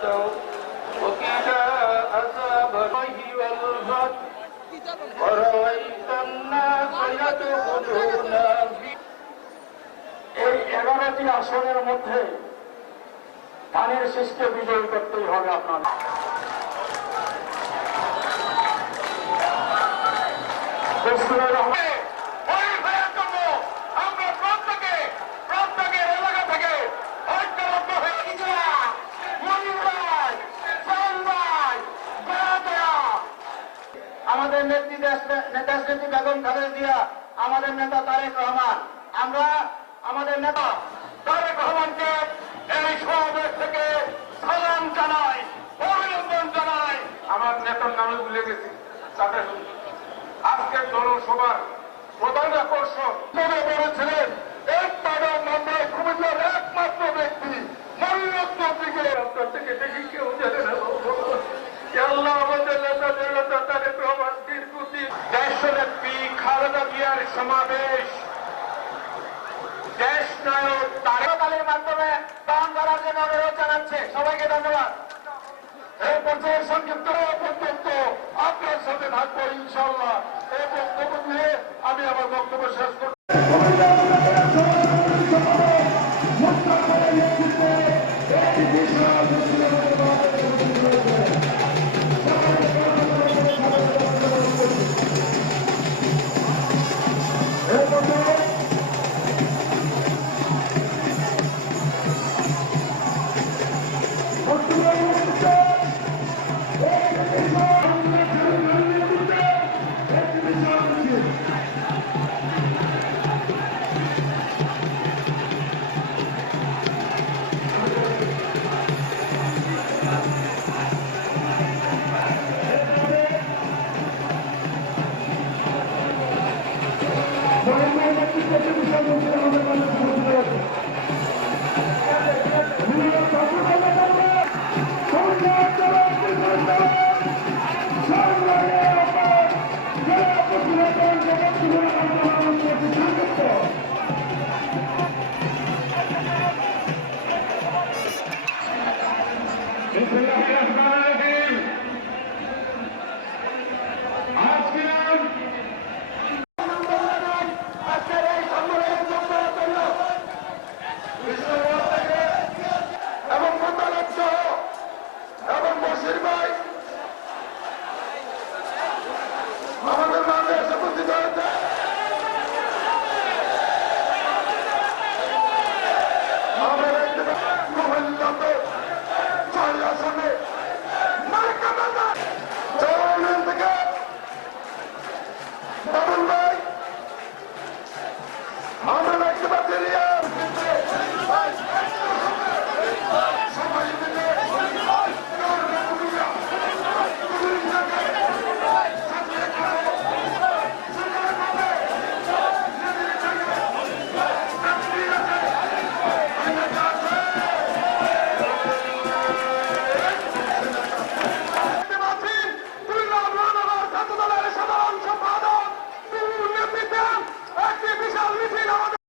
تتقوا وقنا عذاب الله والبر ورأيت الناس يدخلون في এই 11টি আসনের মধ্যে ধানের শীষকে বিজয়ী করতেই হবে আপনার। আমাদের নেত্রী নেত্রী বেগম খালেদা জিয়া, আমাদের নেতা তারেক রহমান, আমরা আমাদের নেতা তারেক রহমানকে এই সমাবেশ থেকে সালাম জানাই, অভিনন্দন জানাই। আমার নেতার নামে ভুলে গেছি। আজকের জনসভার প্রধান আকর্ষণ বলেছিলেন কুমিল্লার একমাত্র ব্যক্তি আপনার থেকে বেশি কেউ জানে না। আল্লাহ আমাদের নেতাদের নেতা তারেক রহমান দীর্ঘদিন দেশনেত্রী খালেদা জিয়ার সমাবেশ দেশ নায়ক তারেক আলীর মাধ্যমে দান করার জন্য অনুরোধ জানাচ্ছে। সবাইকে ধন্যবাদ। এই পর্যায়ে সংক্ষিপ্ত পর্যন্ত আপনার সাথে থাকবো ইনশাআল্লাহ। এই বক্তব্য দিয়ে আমি আমার বক্তব্য শেষ করব। আমাদের মাঝে এসে উপস্থিত হয়েছে আমাদের কুমিল্লাতে 6 আসনে